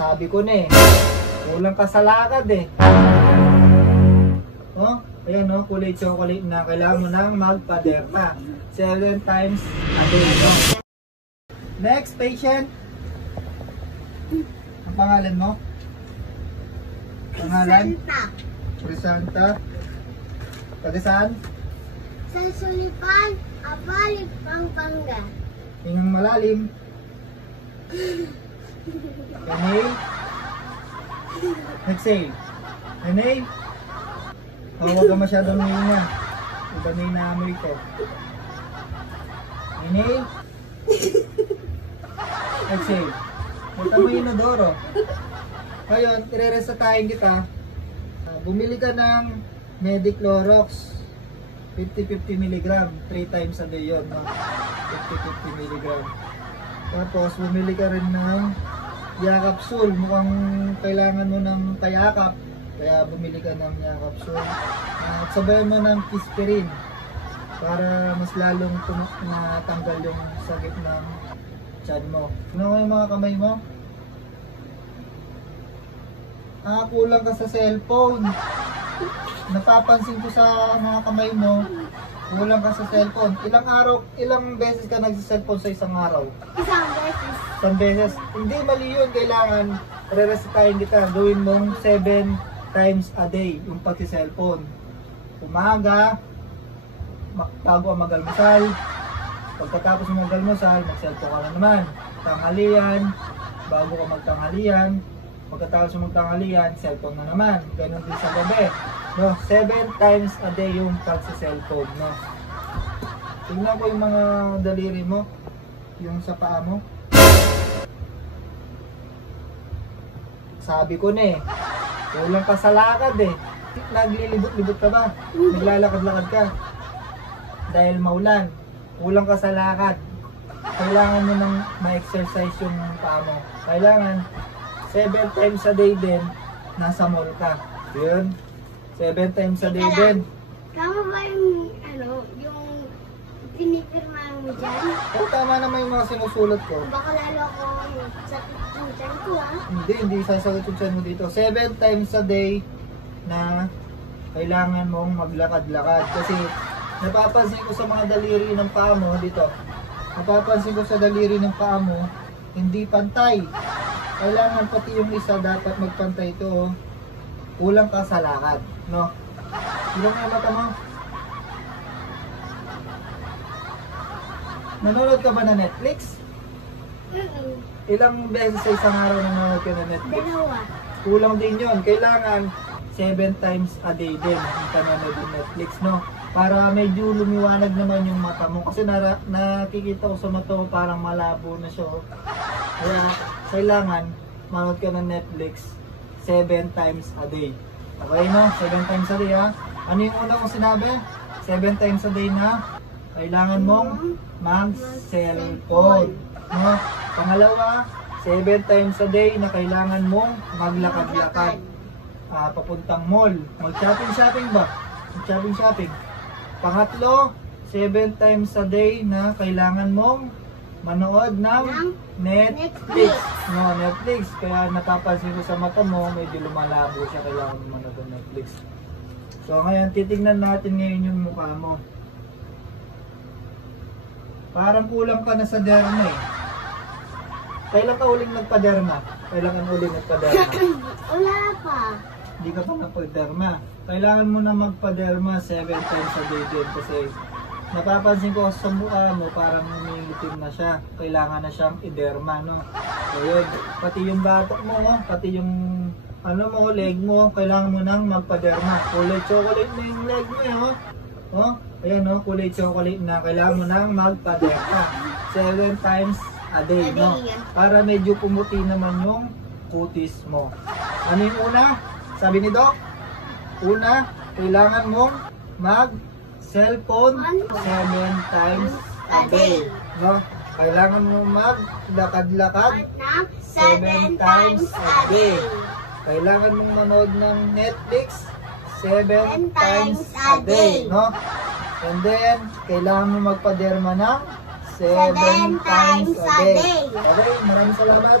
Sabi ko na eh, kulang ka sa lakad eh. Oh, ayan oh, kulay chocolate na. Kailangan mo nang magpa-derma 7 times a day. No? Next patient. Ang pangalan mo? Pangalan? Crisanta. Taga saan? Sa Sulipan, Abali, Pampanga. Hingang malalim. Inhale. Exhale. Inhale. Oh, huwag ka masyadong hihinga. Iba na inaamoy ko. Inhale. Exhale. Ito mo yung inodoro. Ngayon, i-resetahin kita. Bumili ka ng Mediclorox. 50-50 mg. 3 times a day yun. No? 50-50 mg. Tapos, bumili ka rin ng Yakapsul. Mukhang kailangan mo ng kayakap. Kaya bumili ka ng Yakapsul. At sabayan mo ng Kispirin. Para mas lalong natanggal yung sakit ng tiyan mo. Ano yung mga kamay mo? Kulang ka sa cellphone. Napapansin ko sa mga kamay mo, kulang ka sa cellphone. Ilang beses ka nagsa-cellphone sa isang araw? Isang beses. Isang beses. Hindi, mali yun. Kailangan, re-resetahin kita. Gawin mong 7 times a day yung pagsi-cellphone. Umaga, bago ang mag-almusal. Pagkatapos ng mag-almusal, mag-cellphone ka na naman. Tanghalian, bago ka magtanghalian. Pagkatapos ng magtanghalian, cellphone na naman. Ganun din sa gabi. No, 7 times a day yung pagsa-cellphone. No? Tingnan ko yung mga daliri mo. Yung sa paa mo. Sabi ko na eh, kulang ka sa lakad eh. Naglilibot-libot ka ba? Naglalakad-lakad ka. Dahil maulan, kulang ka sa lakad. Kailangan mo nang ma-exercise yung paa mo. Kailangan 7 times a day din, nasa mall ka. Yun. 7 times a day din. Tama ba yung, yung pinipirma mo dyan? Oo, tama naman yung mga sinusulat ko. Baka lalo ako sakit yung dyan ko Hindi sasagot yung tiyan mo dito. 7 times a day na kailangan mong maglakad-lakad. Kasi napapansin ko sa mga daliri ng paa mo dito. Napapansin ko sa daliri ng paa mo, hindi pantay. Kailangan pati yung isa dapat magpantay ito. Kulang ka sa lakad, no? Ilang nga mata mo? Nanonood ka ba na Netflix? Ilang beses sa isang araw nanonood ka na Netflix? 2. Kulang din yun. Kailangan 7 times a day din ang panonood ng Netflix, no? Para medyo lumiwanag naman yung mata mo. Kasi nakikita ko sa mata mo parang malabo na siya. Kaya kailangan manood ka ng Netflix 7 times a day. Okay, no? 7 times a day, ha? Ano yung una kong sinabi? 7 times a day na kailangan mong mag-cellphone. No? Pangalawa, 7 times a day na kailangan mong maglakad-lakad. Papuntang mall. Mag-shopping ba? Mag-shopping. Pangatlo, 7 times a day na kailangan mong manood ng Netflix. No, Netflix. Kaya napapansin ko sa mata mo, medyo lumalabo siya. Kailangan mo manood ng Netflix. So ngayon, titignan natin ngayon yung mukha mo. Parang kulang ka na sa derma eh. Kailan ka uling nagpa-derma? Kailan ka uling nagpa-derma? Wala pa. Hindi ka pa nagpa-derma. Kailangan mo na magpa-derma 7 times a day din kasi napapansin ko sa mukha mo parang umiitim na siya. Kailangan na siyang i-derma, no? So yun, pati yung batok mo, pati yung leg mo, kailangan mo nang magpa-derma. Kulay chocolate na yung leg mo eh, oh. Ayan, kulay chocolate na. Kailangan mo nang magpa-derma 7 times a day, no? Para medyo pumuti naman yung kutis mo. Ano yung una? Sabi ni Doc, una, kailangan mong mag-cellphone 7 times a day. No? Kailangan mong maglakad-lakad 7 times a day. Kailangan mong manood ng Netflix 7 times a day. No? And then, kailangan mong magpa-derma ng 7 times a day. Okay, maraming salamat.